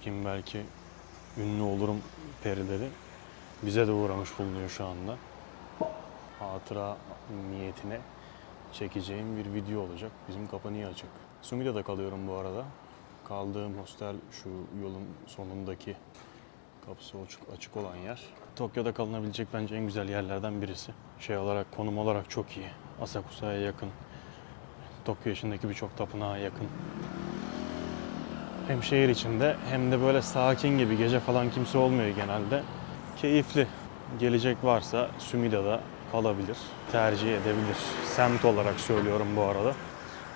çekeyim belki ünlü olurum perileri. Bize de uğramış bulunuyor şu anda. Hatıra niyetine çekeceğim bir video olacak. Bizim kapı niye açık? Sumida'da kalıyorum bu arada. Kaldığım hostel şu yolun sonundaki kapısı açık olan yer. Tokyo'da kalınabilecek bence en güzel yerlerden birisi. Şey olarak, konum olarak çok iyi. Asakusa'ya yakın. Tokyo içindeki birçok tapınağa yakın. Hem şehir içinde hem de böyle sakin gibi gece falan kimse olmuyor genelde. Keyifli. Gelecek varsa Sumida'da kalabilir, tercih edebilir. Semt olarak söylüyorum bu arada.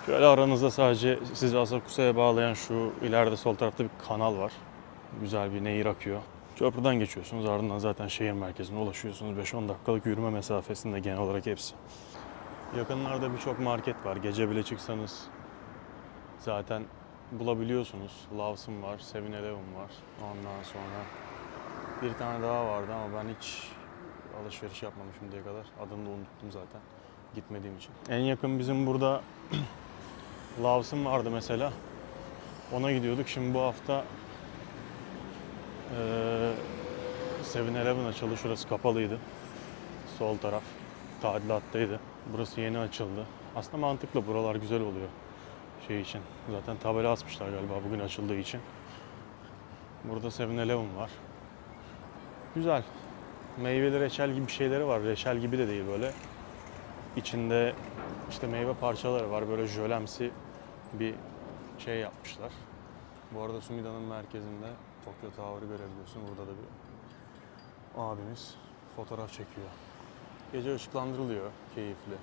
Şöyle aranızda sadece sizi Asakusa'ya bağlayan şu ileride sol tarafta bir kanal var. Güzel bir nehir akıyor. Köprüden geçiyorsunuz ardından zaten şehir merkezine ulaşıyorsunuz. 5-10 dakikalık yürüme mesafesinde genel olarak hepsi. Yakınlarda birçok market var. Gece bile çıksanız zaten bulabiliyorsunuz. Lawson var, 7-Eleven var. Ondan sonra bir tane daha vardı ama ben hiç alışveriş yapmadım şimdiye kadar. Adını da unuttum zaten gitmediğim için. En yakın bizim burada Lawson vardı mesela. Ona gidiyorduk. Şimdi bu hafta eee 7-Eleven açıldı. Şurası kapalıydı. Sol taraf tadilattaydı. Burası yeni açıldı. Aslında mantıklı. Buralar güzel oluyor şey için. Zaten tabela asmışlar galiba bugün açıldığı için. Burada 7-Eleven var. Güzel. Meyveli reçel gibi şeyleri var. Reçel gibi de değil böyle. İçinde işte meyve parçaları var. Böyle jölemsi bir şey yapmışlar. Bu arada Sumida'nın merkezinde Tokyo Tower'ı görebiliyorsun. Burada da bir abimiz fotoğraf çekiyor. Gece ışıklandırılıyor. Keyifli.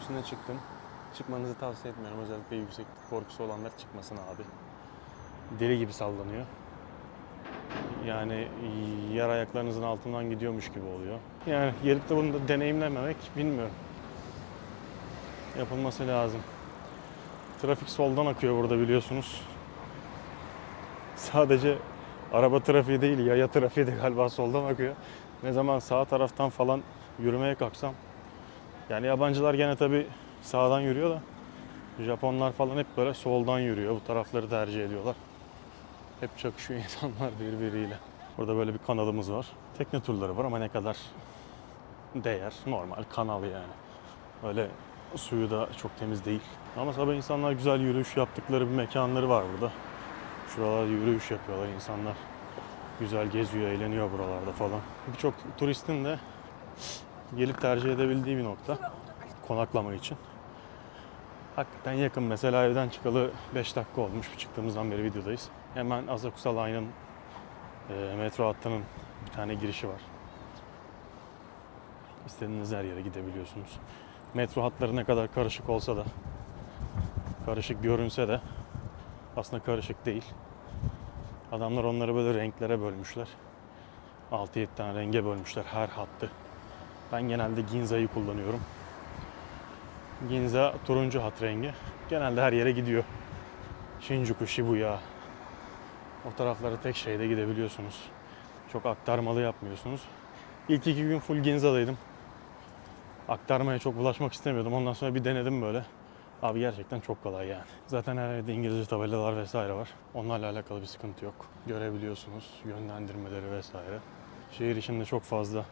Üstüne çıktım. Çıkmanızı tavsiye etmiyorum. Özellikle yüksek korkusu olanlar çıkmasın abi. Deli gibi sallanıyor. Yani yer ayaklarınızın altından gidiyormuş gibi oluyor. Yani gelip de bunu da deneyimlememek bilmiyorum. Yapılması lazım. Trafik soldan akıyor burada biliyorsunuz. Sadece araba trafiği değil, yaya trafiği de galiba soldan akıyor. Ne zaman sağ taraftan falan yürümeye kalksam yani yabancılar gene tabi sağdan yürüyor da Japonlar falan hep böyle soldan yürüyor. Bu tarafları tercih ediyorlar. Hep çakışıyor insanlar birbiriyle. Burada böyle bir kanalımız var. Tekne turları var ama ne kadar değer. Normal kanal yani. Öyle suyu da çok temiz değil. Ama sabah insanlar güzel yürüyüş yaptıkları bir mekanları var burada. Şuralarda yürüyüş yapıyorlar insanlar. Güzel geziyor, eğleniyor buralarda falan. Birçok turistin de gelip tercih edebildiği bir nokta konaklama için. Hakikaten yakın. Mesela evden çıkalı 5 dakika olmuş. Çıktığımızdan beri videodayız. Hemen Asakusa Line'ın e, metro hattının bir tane girişi var. İstediğiniz her yere gidebiliyorsunuz. Metro hatları ne kadar karışık olsa da karışık görünse de aslında karışık değil. Adamlar onları böyle renklere bölmüşler. 6-7 tane renge bölmüşler her hattı. Ben genelde Ginza'yı kullanıyorum. Ginza turuncu hat rengi. Genelde her yere gidiyor. Shinjuku, Shibuya. O taraflara tek şeyde gidebiliyorsunuz. Çok aktarmalı yapmıyorsunuz. İlk iki gün full Ginza'daydım. Aktarmaya çok bulaşmak istemiyordum. Ondan sonra bir denedim böyle. Abi gerçekten çok kolay yani. Zaten her yerde İngilizce tabelalar vesaire var. Onlarla alakalı bir sıkıntı yok. Görebiliyorsunuz yönlendirmeleri vesaire. Şehir içinde çok fazla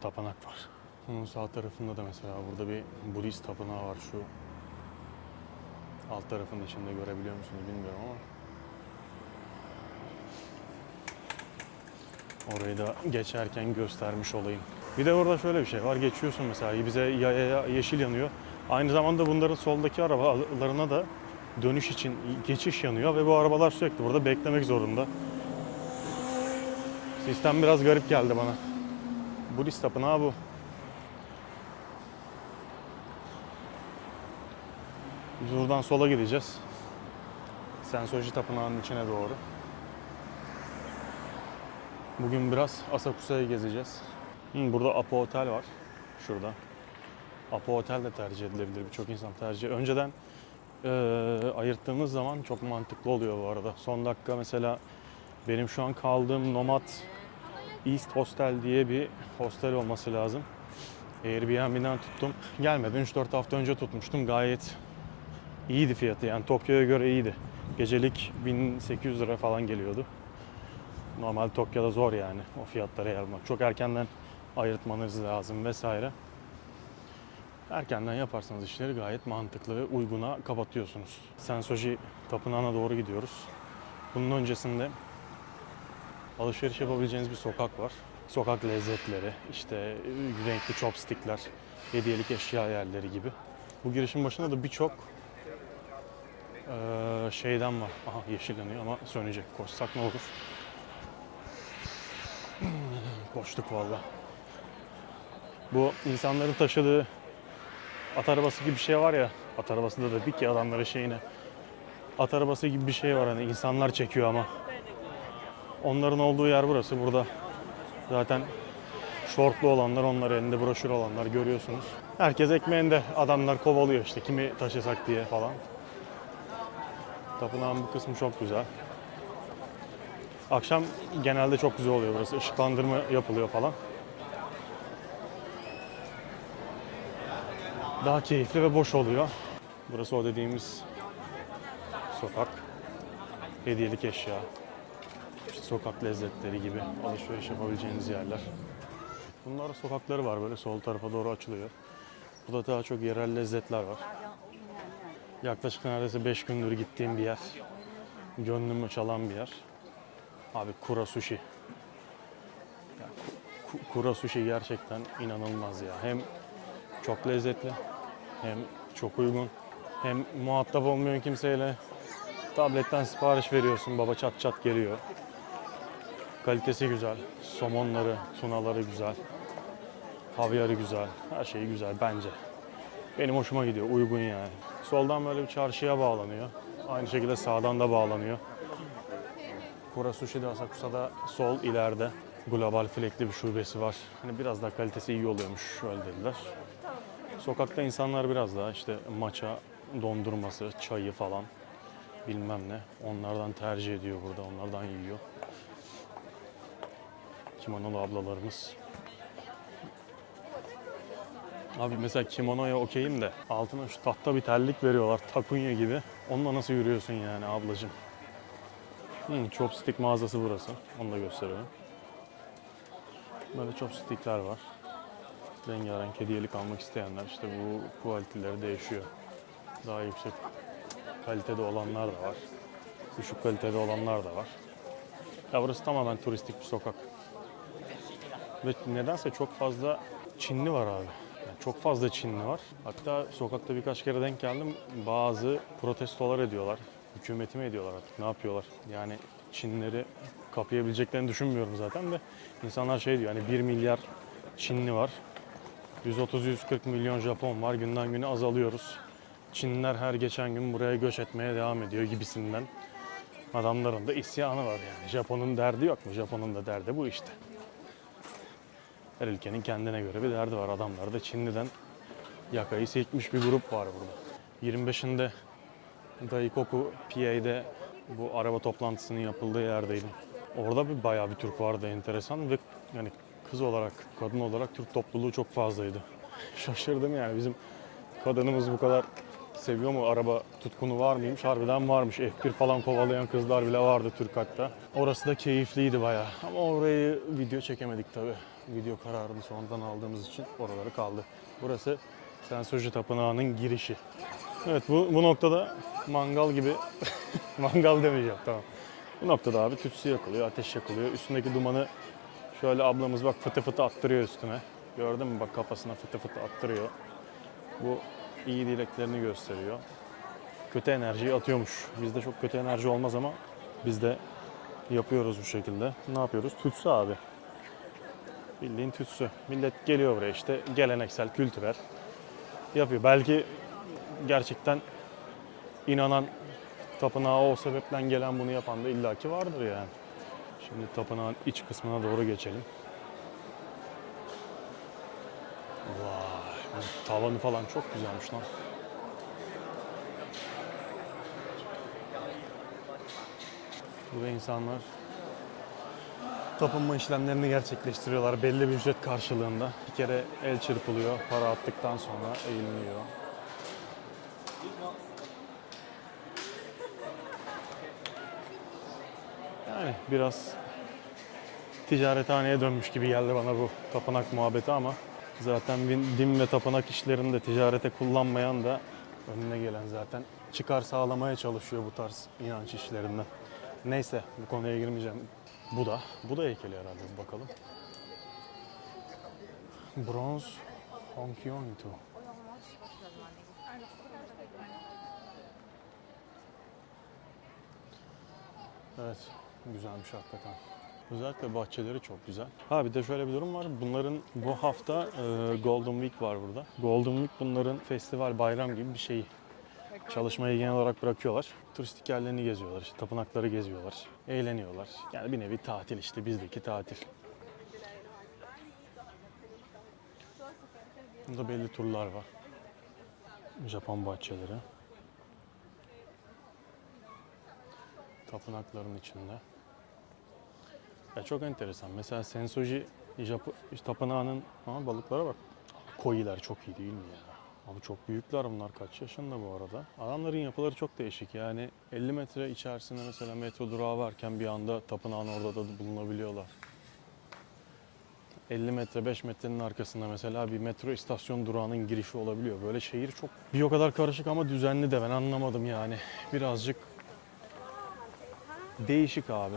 tapınak var. Bunun sağ tarafında da mesela burada bir Budist tapınağı var şu. Alt tarafın içinde görebiliyor musunuz bilmiyorum ama. Orayı da geçerken göstermiş olayım. Bir de orada şöyle bir şey var. Geçiyorsun mesela bize yeşil yanıyor. Aynı zamanda bunların soldaki arabalarına da dönüş için geçiş yanıyor ve bu arabalar sürekli burada beklemek zorunda. Sistem biraz garip geldi bana. Budist tapınağı bu. Buradan sola gideceğiz. Sensoji Tapınağı'nın içine doğru. Bugün biraz Asakusa'yı gezeceğiz. Burada Apo Otel var. Şurada. Apo Otel de tercih edilebilir. Birçok insan tercih. Önceden eee ayırttığımız zaman çok mantıklı oluyor bu arada. Son dakika mesela benim şu an kaldığım Nomad East Hostel diye bir hostel olması lazım. Airbnb'den tuttum. Gelmeden 3-4 hafta önce tutmuştum. Gayet iyiydi fiyatı yani Tokyo'ya göre iyiydi. Gecelik 1800 lira falan geliyordu. Normal Tokyo'da zor yani o fiyatlara yer bulmak. Çok erkenden ayırtmanız lazım vesaire. Erkenden yaparsanız işleri gayet mantıklı ve uyguna kapatıyorsunuz. Sensoji Tapınağı'na doğru gidiyoruz. Bunun öncesinde alışveriş yapabileceğiniz bir sokak var. Sokak lezzetleri, işte renkli chopstickler, hediyelik eşya yerleri gibi. Bu girişin başında da birçok eee, şeyden var. Aha yeşil yanıyor ama sönecek. Koşsak ne olur? Koştuk valla. Bu insanların taşıdığı at arabası gibi bir şey var ya. At arabası da dedik ya adamların şeyine. At arabası gibi bir şey var hani insanlar çekiyor ama. Onların olduğu yer burası. Burada zaten şortlu olanlar, onlar elinde broşür olanlar görüyorsunuz. Herkes ekmeğinde. Adamlar kovalıyor işte kimi taşısak diye falan. Tapınağın bu kısmı çok güzel. Akşam genelde çok güzel oluyor burası. Işıklandırma yapılıyor falan. Daha keyifli ve boş oluyor. Burası o dediğimiz sokak. Hediyelik eşya, işte sokak lezzetleri gibi alışveriş yapabileceğiniz yerler. Bunlar sokakları var böyle sol tarafa doğru açılıyor. Burada daha çok yerel lezzetler var. Yaklaşık neredeyse 5 gündür gittiğim bir yer. Gönlümü çalan bir yer. Abi Kura Sushi. Ya, Ku- Ku- Kura Sushi gerçekten inanılmaz ya. Hem çok lezzetli, hem çok uygun, hem muhatap olmuyorsun kimseyle. Tabletten sipariş veriyorsun, baba çat çat geliyor. Kalitesi güzel, somonları, tunaları güzel, havyarı güzel, her şeyi güzel bence. Benim hoşuma gidiyor, uygun yani. Soldan böyle bir çarşıya bağlanıyor. Aynı şekilde sağdan da bağlanıyor. Kura Sushi'de Asakusa'da sol ileride global flekli bir şubesi var. Hani biraz daha kalitesi iyi oluyormuş öyle dediler. Sokakta insanlar biraz daha işte maça, dondurması, çayı falan bilmem ne onlardan tercih ediyor burada, onlardan yiyor. Kimonolu ablalarımız. Abi mesela kimonoya okeyim de altına şu tahta bir terlik veriyorlar takunya gibi. Onunla nasıl yürüyorsun yani ablacığım? Hmm, chopstick mağazası burası. Onu da gösterelim. Böyle chopstickler var. Rengarenk hediyelik almak isteyenler işte bu kualiteleri değişiyor. Daha yüksek kalitede olanlar da var. Düşük kalitede olanlar da var. Ya burası tamamen turistik bir sokak. Ve nedense çok fazla Çinli var abi. Çok fazla Çinli var. Hatta sokakta birkaç kere denk geldim. Bazı protestolar ediyorlar. Hükümeti mi ediyorlar artık ne yapıyorlar? Yani Çinleri kapayabileceklerini düşünmüyorum zaten de. insanlar şey diyor hani 1 milyar Çinli var. 130-140 milyon Japon var. Günden güne azalıyoruz. Çinliler her geçen gün buraya göç etmeye devam ediyor gibisinden. Adamların da isyanı var yani. Japon'un derdi yok mu? Japon'un da derdi bu işte. Her ülkenin kendine göre bir derdi var. Adamlar da Çinli'den yakayı silkmiş bir grup var burada. 25'inde Daikoku PA'de bu araba toplantısının yapıldığı yerdeydim. Orada bir bayağı bir Türk vardı enteresan ve yani kız olarak, kadın olarak Türk topluluğu çok fazlaydı. Şaşırdım yani bizim kadınımız bu kadar seviyor mu? Araba tutkunu var mıymış? Harbiden varmış. F1 falan kovalayan kızlar bile vardı Türk hatta. Orası da keyifliydi bayağı. Ama orayı video çekemedik tabi. Video kararını sonradan aldığımız için oraları kaldı. Burası Sensoji Tapınağı'nın girişi. Evet bu, bu noktada mangal gibi, mangal demeyeceğim tamam. Bu noktada abi tütsü yakılıyor, ateş yakılıyor. Üstündeki dumanı şöyle ablamız bak fıtı fıtı attırıyor üstüne. Gördün mü bak kafasına fıtı fıtı attırıyor. Bu iyi dileklerini gösteriyor. Kötü enerjiyi atıyormuş. Bizde çok kötü enerji olmaz ama biz de yapıyoruz bu şekilde. Ne yapıyoruz? Tütsü abi. Bildiğin tütsü. Millet geliyor buraya işte geleneksel, kültürel yapıyor. Belki gerçekten inanan tapınağa o sebepten gelen bunu yapan da illaki vardır yani. Şimdi tapınağın iç kısmına doğru geçelim. Vay, bu tavanı falan çok güzelmiş lan. Burada insanlar tapınma işlemlerini gerçekleştiriyorlar belli bir ücret karşılığında. Bir kere el çırpılıyor, para attıktan sonra eğiliniyor. Yani biraz ticarethaneye dönmüş gibi geldi bana bu tapınak muhabbeti ama zaten din ve tapınak işlerini de ticarete kullanmayan da önüne gelen zaten çıkar sağlamaya çalışıyor bu tarz inanç işlerinden. Neyse bu konuya girmeyeceğim. Bu da, bu da heykeli herhalde bir bakalım. Bronz Honkyointu. Evet, güzelmiş hakikaten. Özellikle bahçeleri çok güzel. Ha bir de şöyle bir durum var. Bunların bu hafta e, Golden Week var burada. Golden Week bunların festival, bayram gibi bir şeyi. Çalışmayı genel olarak bırakıyorlar. Turistik yerlerini geziyorlar, işte tapınakları geziyorlar, eğleniyorlar. Yani bir nevi tatil işte bizdeki tatil. Burada belli turlar var. Japon bahçeleri. Tapınakların içinde. Ya çok enteresan. Mesela Sensoji Japo tapınağının Aa, balıklara bak. Koyiler çok iyi değil mi ya? Abi çok büyükler bunlar kaç yaşında bu arada. Adamların yapıları çok değişik yani 50 metre içerisinde mesela metro durağı varken bir anda tapınağın orada da bulunabiliyorlar. 50 metre 5 metrenin arkasında mesela bir metro istasyon durağının girişi olabiliyor. Böyle şehir çok bir o kadar karışık ama düzenli de ben anlamadım yani. Birazcık değişik abi.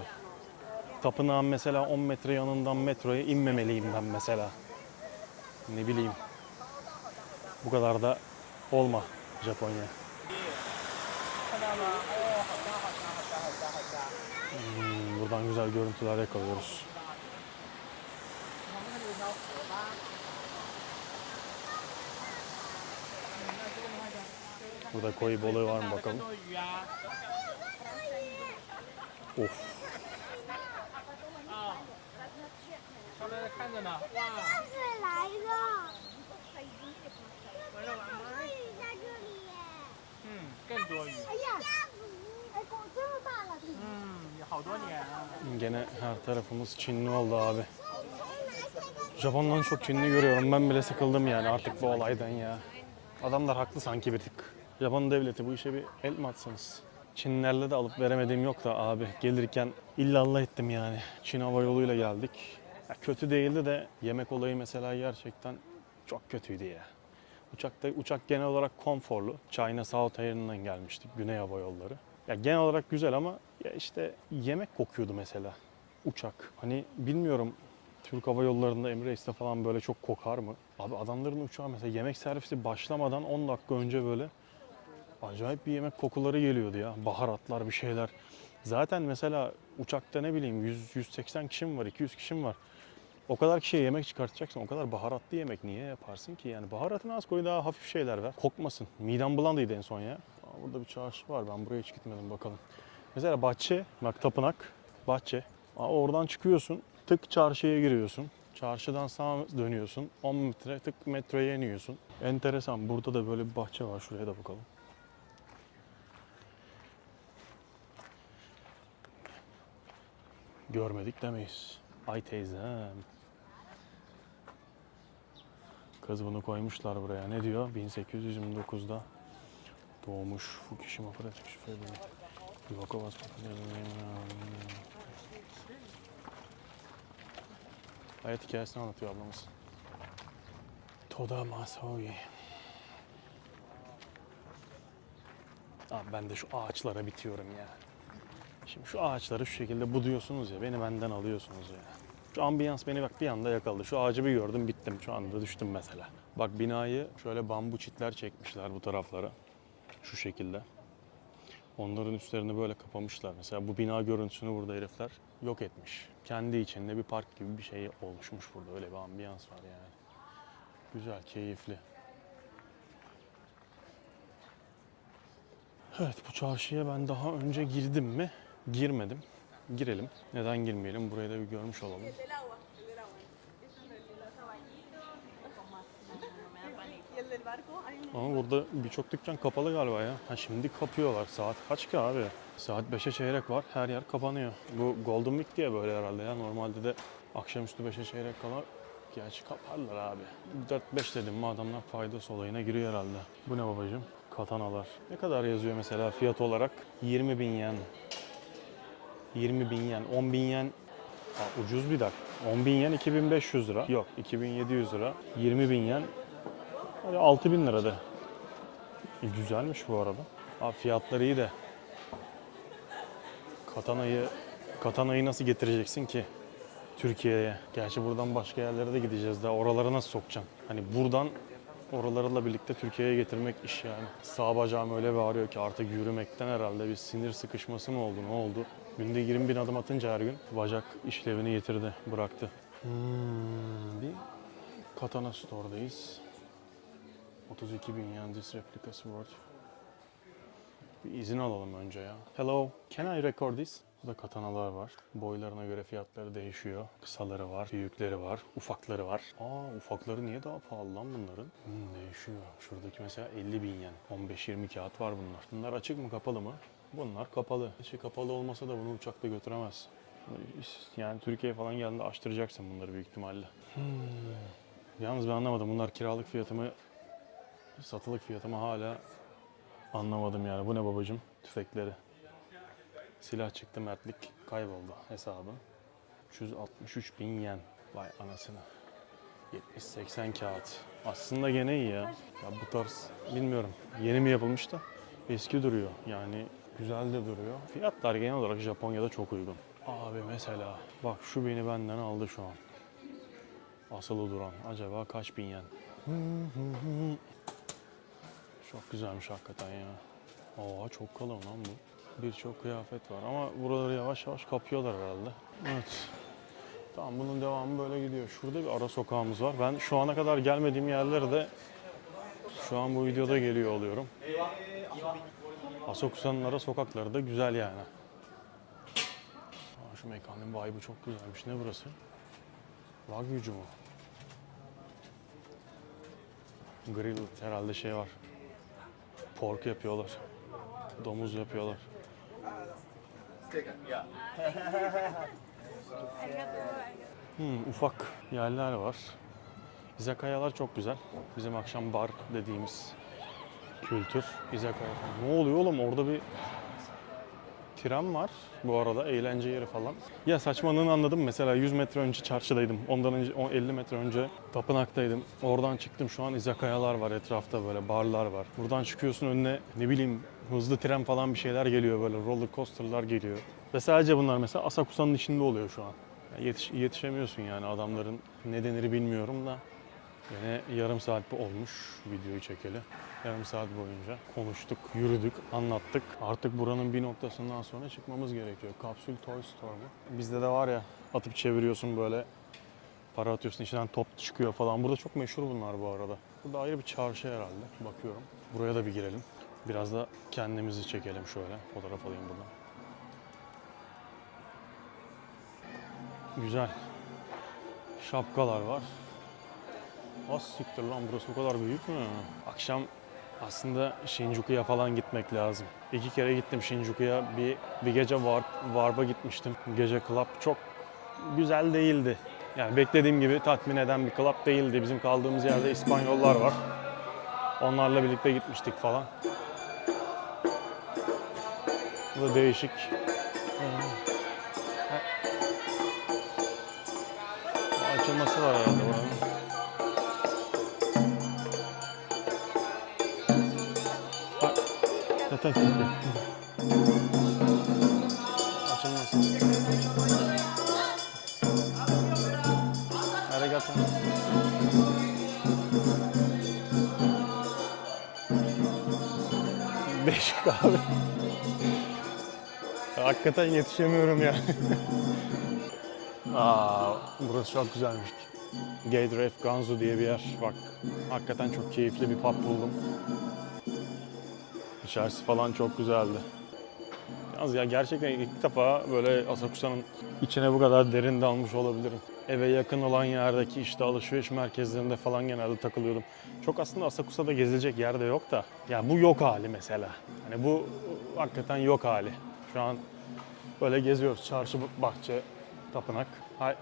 Tapınağın mesela 10 metre yanından metroya inmemeliyim ben mesela. Ne bileyim. Bu kadar da olma Japonya. Hmm, buradan güzel görüntüler yakalıyoruz. Burada koyu balığı var mı bakalım. Of 更多鱼，哎呀，哎，狗这么大了，嗯，有好多年啊， Gene her tarafımız Çinli oldu abi. Japonların çok Çinli görüyorum. Ben bile sıkıldım yani artık bu olaydan ya. Adamlar haklı sanki bir tık. Japon devleti bu işe bir el mi atsanız? Çinlilerle de alıp veremediğim yok da abi. Gelirken illallah ettim yani. Çin hava yoluyla geldik. Ya kötü değildi de yemek olayı mesela gerçekten çok kötüydü ya. Uçakta uçak genel olarak konforlu. China South Air'ından gelmiştik. Güney Hava Yolları. Ya genel olarak güzel ama ya işte yemek kokuyordu mesela uçak. Hani bilmiyorum Türk Hava Yolları'nda Emirates'te falan böyle çok kokar mı? Abi adamların uçağı mesela yemek servisi başlamadan 10 dakika önce böyle acayip bir yemek kokuları geliyordu ya. Baharatlar bir şeyler. Zaten mesela uçakta ne bileyim 100 180 kişi mi var, 200 kişi mi var? O kadar kişiye yemek çıkartacaksın. O kadar baharatlı yemek niye yaparsın ki? Yani baharatını az koy daha hafif şeyler ver. Kokmasın. Midem bulandıydı en son ya. Aa, burada bir çarşı var. Ben buraya hiç gitmedim bakalım. Mesela bahçe, bak tapınak, bahçe. Aa, oradan çıkıyorsun, tık çarşıya giriyorsun. Çarşıdan sağa dönüyorsun. 10 metre tık metroya iniyorsun. Enteresan. Burada da böyle bir bahçe var. Şuraya da bakalım. Görmedik demeyiz. Ay teyzem. Kız bunu koymuşlar buraya. Ne diyor? 1829'da doğmuş Fukushima pratik şoförü. Iwako was Hayat hikayesini anlatıyor ablamız. Toda Masoi. Abi ben de şu ağaçlara bitiyorum ya. Şimdi şu ağaçları şu şekilde buduyorsunuz ya, beni benden alıyorsunuz ya. Şu ambiyans beni bak bir anda yakaladı. Şu ağacı bir gördüm bittim. Şu anda düştüm mesela. Bak binayı şöyle bambu çitler çekmişler bu taraflara. Şu şekilde. Onların üstlerini böyle kapamışlar. Mesela bu bina görüntüsünü burada herifler yok etmiş. Kendi içinde bir park gibi bir şey oluşmuş burada. Öyle bir ambiyans var yani. Güzel, keyifli. Evet bu çarşıya ben daha önce girdim mi? Girmedim. Girelim. Neden girmeyelim? Burayı da bir görmüş olalım. Ama burada birçok dükkan kapalı galiba ya. Ha şimdi kapıyorlar. Saat kaç ki abi? Saat 5'e çeyrek var. Her yer kapanıyor. Bu Golden Week diye böyle herhalde ya. Normalde de akşamüstü 5'e çeyrek kala Gerçi kaparlar abi. 4-5 dedim mi adamlar faydası olayına giriyor herhalde. Bu ne babacığım? Katanalar. Ne kadar yazıyor mesela fiyat olarak? 20 bin yen. 20 bin yen, 10 bin yen Aa, ucuz bir dakika. 10 bin yen 2500 lira. Yok 2700 lira. 20 bin yen hadi 6 bin lira de. E, güzelmiş bu arada. Abi fiyatları iyi de. Katanayı Katanayı nasıl getireceksin ki Türkiye'ye? Gerçi buradan başka yerlere de gideceğiz daha. Oralara nasıl sokacaksın? Hani buradan oralarla birlikte Türkiye'ye getirmek iş yani. Sağ bacağım öyle bir ağrıyor ki artık yürümekten herhalde bir sinir sıkışması mı oldu ne oldu? Günde 20 bin adım atınca her gün bacak işlevini yitirdi, bıraktı. Hmm, bir Katana Store'dayız. 32 bin yen this replicas worth. Bir izin alalım önce ya. Hello, can I record this? Burada katanalar var. Boylarına göre fiyatları değişiyor. Kısaları var, büyükleri var, ufakları var. Aa ufakları niye daha pahalı lan bunların? Hmm, değişiyor. Şuradaki mesela 50 bin yen. 15-20 kağıt var bunlar. Bunlar açık mı kapalı mı? Bunlar kapalı. İçi kapalı olmasa da bunu uçakta götüremez. Yani Türkiye'ye falan geldiğinde açtıracaksın bunları büyük ihtimalle. Hmm. Yalnız ben anlamadım. Bunlar kiralık fiyatı mı, satılık fiyatı mı hala Anlamadım yani. Bu ne babacım? Tüfekleri. Silah çıktı mertlik kayboldu hesabı. 363 bin yen. Vay anasını. 70-80 kağıt. Aslında gene iyi ya. Ya bu tarz bilmiyorum. Yeni mi yapılmış da eski duruyor. Yani güzel de duruyor. Fiyatlar genel olarak Japonya'da çok uygun. Abi mesela bak şu beni benden aldı şu an. Asılı duran. Acaba kaç bin yen? Çok güzelmiş hakikaten ya. Aa çok kalın lan bu. Birçok kıyafet var ama buraları yavaş yavaş kapıyorlar herhalde. Evet. Tamam bunun devamı böyle gidiyor. Şurada bir ara sokağımız var. Ben şu ana kadar gelmediğim yerlere de şu an bu videoda geliyor oluyorum. Asakusa'nın sokakları da güzel yani. Şu mekanın vibe'ı çok güzelmiş. Ne burası? Wagyucu mu? Grill herhalde şey var. Pork yapıyorlar. Domuz yapıyorlar. Hmm, ufak yerler var. İzakayalar çok güzel. Bizim akşam bar dediğimiz kültür. İzakaya. Ne oluyor oğlum orada bir tren var bu arada eğlence yeri falan. Ya saçmalığını anladım. Mesela 100 metre önce çarşıdaydım. Ondan önce o 50 metre önce tapınaktaydım. Oradan çıktım şu an izakayalar var etrafta böyle barlar var. Buradan çıkıyorsun önüne ne bileyim hızlı tren falan bir şeyler geliyor böyle roller coaster'lar geliyor. Ve sadece bunlar mesela Asakusa'nın içinde oluyor şu an. Ya Yetiş, yetişemiyorsun yani adamların ne denir bilmiyorum da. Yine yarım saat olmuş videoyu çekeli. Yarım saat boyunca konuştuk, yürüdük, anlattık. Artık buranın bir noktasından sonra çıkmamız gerekiyor. Kapsül Toy Store mu? Bizde de var ya atıp çeviriyorsun böyle para atıyorsun içinden top çıkıyor falan. Burada çok meşhur bunlar bu arada. Burada ayrı bir çarşı herhalde. Bakıyorum. Buraya da bir girelim. Biraz da kendimizi çekelim şöyle. Fotoğraf alayım buradan. Güzel. Şapkalar var. Az siktir lan burası o kadar büyük mü? Akşam aslında Shinjuku'ya falan gitmek lazım. İki kere gittim Shinjuku'ya. Bir, bir gece Warp, Warp'a gitmiştim. Gece club çok güzel değildi. Yani beklediğim gibi tatmin eden bir club değildi. Bizim kaldığımız yerde İspanyollar var. Onlarla birlikte gitmiştik falan. Bu da değişik. Açılması var herhalde buranın. Zaten çünkü. Açılması. Arigato. Değişik abi. Hakikaten yetişemiyorum ya. Aa, burası çok güzelmiş. Gate Ref Ganzu diye bir yer. Bak, hakikaten çok keyifli bir pub buldum. İçerisi falan çok güzeldi. Yalnız ya gerçekten ilk defa böyle Asakusa'nın içine bu kadar derin dalmış olabilirim. Eve yakın olan yerdeki işte alışveriş merkezlerinde falan genelde takılıyordum. Çok aslında Asakusa'da gezilecek yerde yok da. Ya bu yok hali mesela. Hani bu hakikaten yok hali. Şu an böyle geziyoruz. Çarşı, bahçe, tapınak. Hay.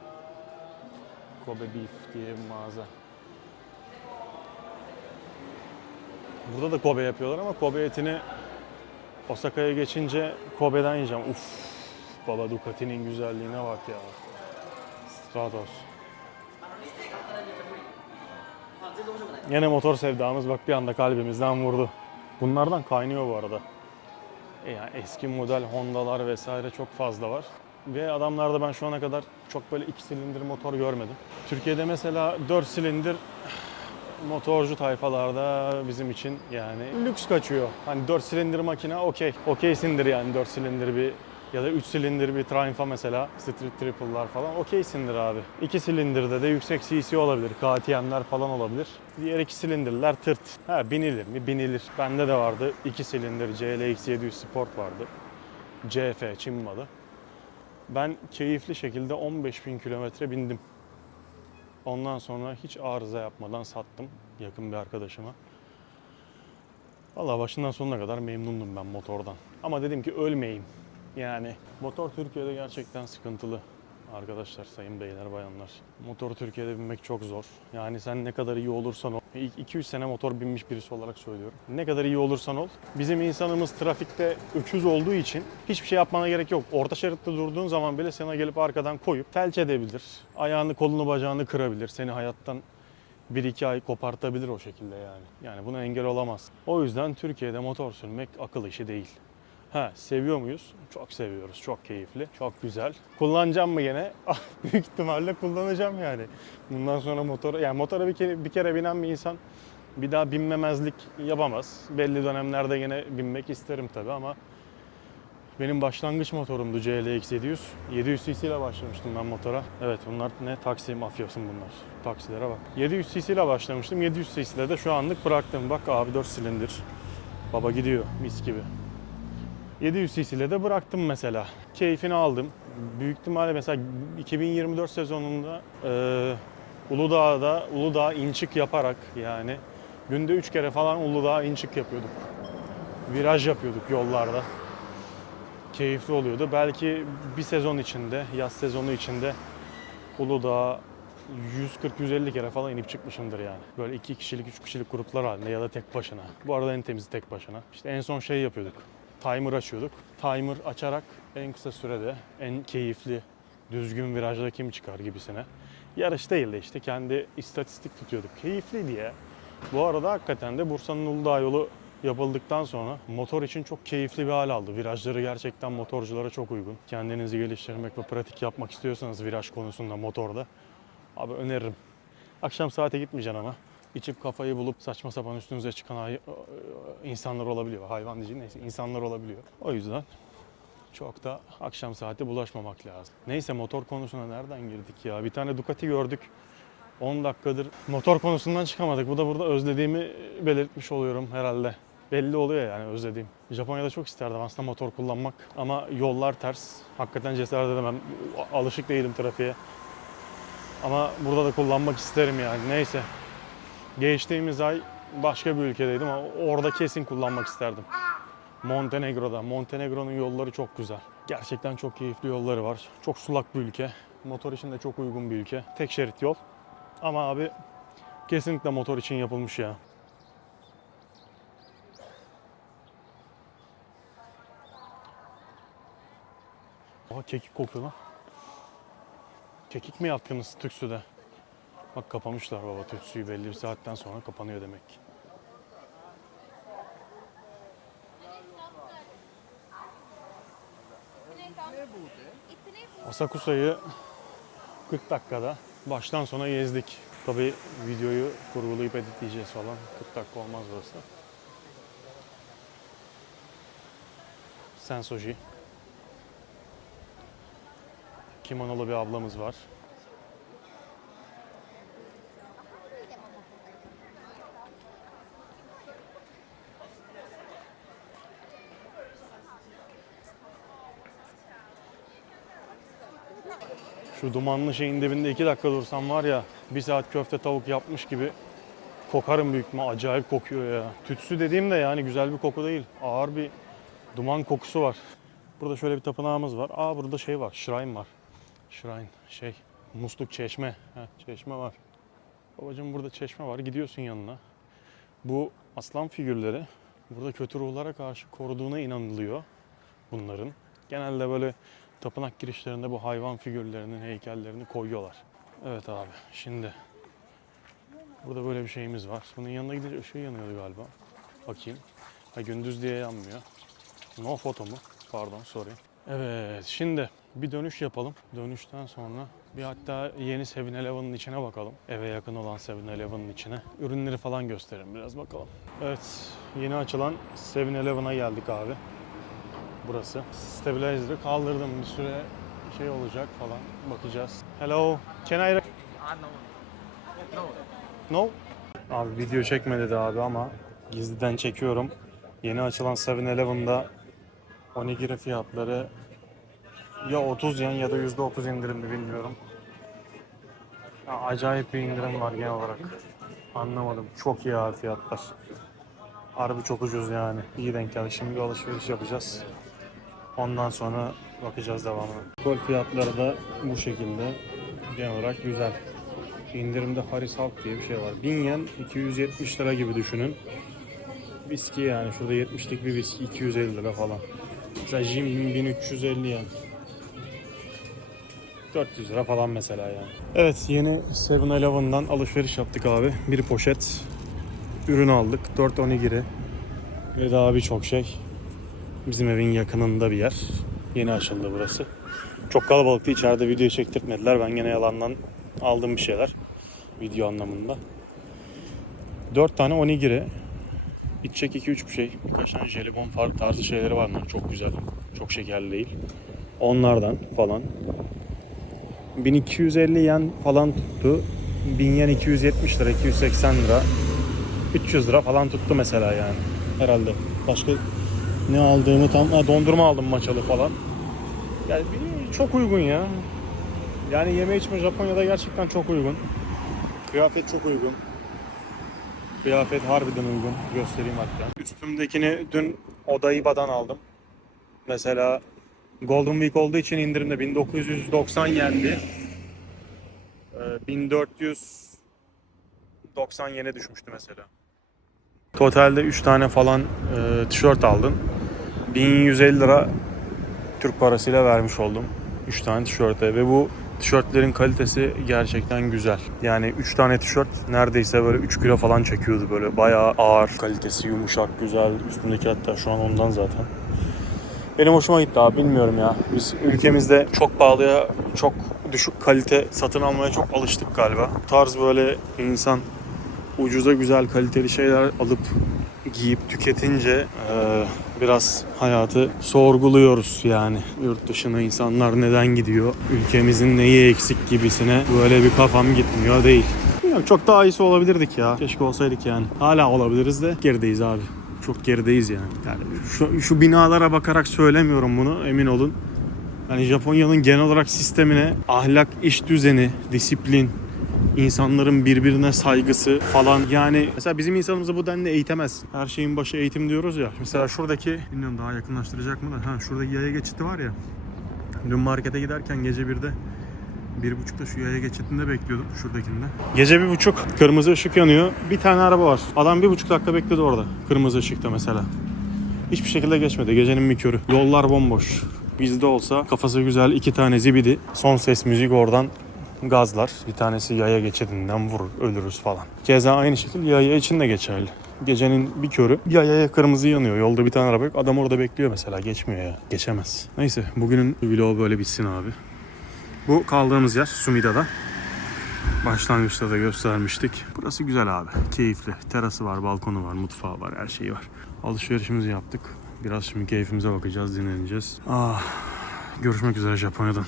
Kobe Beef diye bir mağaza. Burada da Kobe yapıyorlar ama Kobe etini Osaka'ya geçince Kobe'den yiyeceğim. Uf. baba Ducati'nin güzelliğine bak ya. Stratos. Yine motor sevdamız bak bir anda kalbimizden vurdu. Bunlardan kaynıyor bu arada. E yani eski model Honda'lar vesaire çok fazla var. Ve adamlarda ben şu ana kadar çok böyle iki silindir motor görmedim. Türkiye'de mesela 4 silindir motorcu tayfalarda bizim için yani lüks kaçıyor. Hani 4 silindir makine okey. Okeysindir yani 4 silindir bir ya da 3 silindir bir Triumph'a mesela Street Triple'lar falan okeysindir abi. 2 silindirde de yüksek CC olabilir. KTM'ler falan olabilir. Diğer 2 silindirler tırt. Ha binilir mi? Binilir. Bende de vardı. 2 silindir CLX 700 Sport vardı. CF Çin malı. Ben keyifli şekilde 15.000 kilometre bindim. Ondan sonra hiç arıza yapmadan sattım yakın bir arkadaşıma. Valla başından sonuna kadar memnundum ben motordan. Ama dedim ki ölmeyeyim. Yani motor Türkiye'de gerçekten sıkıntılı arkadaşlar, sayın beyler, bayanlar. Motor Türkiye'de binmek çok zor. Yani sen ne kadar iyi olursan ol, 2-3 sene motor binmiş birisi olarak söylüyorum. Ne kadar iyi olursan ol, bizim insanımız trafikte öküz olduğu için hiçbir şey yapmana gerek yok. Orta şeritte durduğun zaman bile sana gelip arkadan koyup felç edebilir. Ayağını, kolunu, bacağını kırabilir. Seni hayattan bir iki ay kopartabilir o şekilde yani. Yani buna engel olamaz. O yüzden Türkiye'de motor sürmek akıl işi değil. Ha seviyor muyuz? Çok seviyoruz. Çok keyifli. Çok güzel. Kullanacağım mı gene? Ah, Büyük ihtimalle kullanacağım yani. Bundan sonra motora yani motora bir kere bir kere binen bir insan bir daha binmemezlik yapamaz. Belli dönemlerde yine binmek isterim tabii ama benim başlangıç motorumdu CLX 700. 700 cc ile başlamıştım ben motora. Evet bunlar ne taksi mafyası bunlar. Taksilere bak. 700 cc ile başlamıştım. 700 cc ile de şu anlık bıraktım. Bak abi 4 silindir. Baba gidiyor mis gibi. 700 cc ile de bıraktım mesela. Keyfini aldım. Büyük ihtimalle mesela 2024 sezonunda e, Uludağ'da Uludağ inçik yaparak yani günde 3 kere falan Uludağ inçik yapıyorduk. Viraj yapıyorduk yollarda. Keyifli oluyordu. Belki bir sezon içinde, yaz sezonu içinde Uludağ 140-150 kere falan inip çıkmışımdır yani. Böyle iki kişilik, üç kişilik gruplar halinde ya da tek başına. Bu arada en temizi tek başına. İşte en son şey yapıyorduk. Timer açıyorduk. Timer açarak en kısa sürede en keyifli, düzgün virajda kim çıkar gibisine. Yarış değil de işte kendi istatistik tutuyorduk. Keyifliydi ya. Bu arada hakikaten de Bursa'nın Uludağ yolu yapıldıktan sonra motor için çok keyifli bir hal aldı. Virajları gerçekten motorculara çok uygun. Kendinizi geliştirmek ve pratik yapmak istiyorsanız viraj konusunda motorda abi öneririm. Akşam saate gitmeyeceksin ama. İçip kafayı bulup saçma sapan üstünüze çıkan insanlar olabiliyor. Hayvan diyeceğim neyse insanlar olabiliyor. O yüzden çok da akşam saati bulaşmamak lazım. Neyse motor konusuna nereden girdik ya? Bir tane Ducati gördük. 10 dakikadır motor konusundan çıkamadık. Bu da burada özlediğimi belirtmiş oluyorum herhalde. Belli oluyor yani özlediğim. Japonya'da çok isterdim aslında motor kullanmak ama yollar ters. Hakikaten cesaret edemem. Alışık değilim trafiğe. Ama burada da kullanmak isterim yani. Neyse. Geçtiğimiz ay başka bir ülkedeydim ama orada kesin kullanmak isterdim. Montenegro'da. Montenegro'nun yolları çok güzel. Gerçekten çok keyifli yolları var. Çok sulak bir ülke. Motor için de çok uygun bir ülke. Tek şerit yol. Ama abi kesinlikle motor için yapılmış ya. Aa kekik kokuyor lan. Kekik mi yaptınız tütsüde? Bak kapamışlar baba tütsüyü belli bir saatten sonra kapanıyor demek ki. Asakusa'yı 40 dakikada baştan sona gezdik. Tabi videoyu kurgulayıp editleyeceğiz falan. 40 dakika olmaz burası. Sensoji. Kimonolu bir ablamız var. Şu dumanlı şeyin dibinde iki dakika dursam var ya bir saat köfte tavuk yapmış gibi kokarım büyük ihtimal. Acayip kokuyor ya. Tütsü dediğim de yani güzel bir koku değil. Ağır bir duman kokusu var. Burada şöyle bir tapınağımız var. Aa burada şey var. Shrine var. Shrine şey musluk çeşme. Heh, çeşme var. Babacım burada çeşme var. Gidiyorsun yanına. Bu aslan figürleri burada kötü ruhlara karşı koruduğuna inanılıyor bunların. Genelde böyle tapınak girişlerinde bu hayvan figürlerinin heykellerini koyuyorlar. Evet abi şimdi burada böyle bir şeyimiz var. Bunun yanına gidince ışığı yanıyordu galiba. Bakayım. Ha gündüz diye yanmıyor. No foto mu? Pardon sorry. Evet şimdi bir dönüş yapalım. Dönüşten sonra bir hatta yeni 7-Eleven'ın içine bakalım. Eve yakın olan 7-Eleven'ın içine. Ürünleri falan gösterelim biraz bakalım. Evet yeni açılan 7-Eleven'a geldik abi. Burası. Stabilizer'ı kaldırdım bir süre şey olacak falan bakacağız. Hello. Can I... No. Abi video çekme dedi abi ama gizliden çekiyorum. Yeni açılan 7-Eleven'da onigiri fiyatları ya 30 yen ya da %30 indirimli bilmiyorum. Ya acayip bir indirim var genel olarak. Anlamadım. Çok iyi abi fiyatlar. Harbi çok ucuz yani. İyi denk geldi. Şimdi alışveriş yapacağız. Ondan sonra bakacağız devamına. Kol fiyatları da bu şekilde. Genel olarak güzel. İndirimde Haris Halk diye bir şey var. 1000 yen 270 lira gibi düşünün. Viski yani şurada 70'lik bir viski 250 lira falan. Mesela Jim 1350 yen. 400 lira falan mesela yani. Evet yeni 7-Eleven'dan alışveriş yaptık abi. Bir poşet ürün aldık. 4 onigiri ve daha birçok şey. Bizim evin yakınında bir yer. Yeni açıldı burası. Çok kalabalıktı. İçeride video çektirtmediler. Ben gene yalandan aldım bir şeyler. Video anlamında. 4 tane onigiri. İçecek 2-3 bir şey. Birkaç tane jelibon far tarzı şeyleri var. Çok güzel. Çok şekerli değil. Onlardan falan. 1250 yen falan tuttu. 1000 yen 270 lira, 280 lira. 300 lira falan tuttu mesela yani. Herhalde. Başka ne aldığımı tam ha, dondurma aldım maçalı falan. Yani çok uygun ya. Yani yeme içme Japonya'da gerçekten çok uygun. Kıyafet çok uygun. Kıyafet harbiden uygun. Göstereyim hatta. Üstümdekini dün Odaiba'dan aldım. Mesela Golden Week olduğu için indirimde 1990 yendi. Ee, 1490 yene düşmüştü mesela. Totalde 3 tane falan e, tişört aldın. 1150 lira Türk parasıyla vermiş oldum. 3 tane tişörte ve bu tişörtlerin kalitesi gerçekten güzel. Yani 3 tane tişört neredeyse böyle 3 kilo falan çekiyordu böyle bayağı ağır kalitesi yumuşak güzel üstündeki hatta şu an ondan zaten. Benim hoşuma gitti abi bilmiyorum ya. Biz ülkemizde çok pahalıya çok düşük kalite satın almaya çok alıştık galiba. Bu tarz böyle insan ucuza güzel kaliteli şeyler alıp giyip tüketince eee, biraz hayatı sorguluyoruz yani. Yurt dışına insanlar neden gidiyor? Ülkemizin neyi eksik gibisine böyle bir kafam gitmiyor değil. Bilmiyorum, çok daha iyisi olabilirdik ya. Keşke olsaydık yani. Hala olabiliriz de gerideyiz abi. Çok gerideyiz yani. Yani şu, şu binalara bakarak söylemiyorum bunu emin olun. Yani Japonya'nın genel olarak sistemine ahlak, iş düzeni, disiplin, insanların birbirine saygısı falan yani mesela bizim insanımızı bu denli eğitemez. Her şeyin başı eğitim diyoruz ya. Mesela şuradaki bilmiyorum daha yakınlaştıracak mı da ha şuradaki yaya geçidi var ya. Dün markete giderken gece birde bir buçukta şu yaya geçidinde bekliyordum şuradakinde. Gece bir buçuk kırmızı ışık yanıyor. Bir tane araba var. Adam bir buçuk dakika bekledi orada. Kırmızı ışıkta mesela. Hiçbir şekilde geçmedi. Gecenin bir körü. Yollar bomboş. Bizde olsa kafası güzel iki tane zibidi. Son ses müzik oradan gazlar. Bir tanesi yaya geçidinden vurur, ölürüz falan. Keza aynı şekilde yaya için de geçerli. Gecenin bir körü yayaya kırmızı yanıyor. Yolda bir tane araba yok. Adam orada bekliyor mesela. Geçmiyor ya. Geçemez. Neyse bugünün vlogu böyle bitsin abi. Bu kaldığımız yer Sumida'da. Başlangıçta da göstermiştik. Burası güzel abi. Keyifli. Terası var, balkonu var, mutfağı var, her şeyi var. Alışverişimizi yaptık. Biraz şimdi keyfimize bakacağız, dinleneceğiz. Ah, görüşmek üzere Japonya'dan.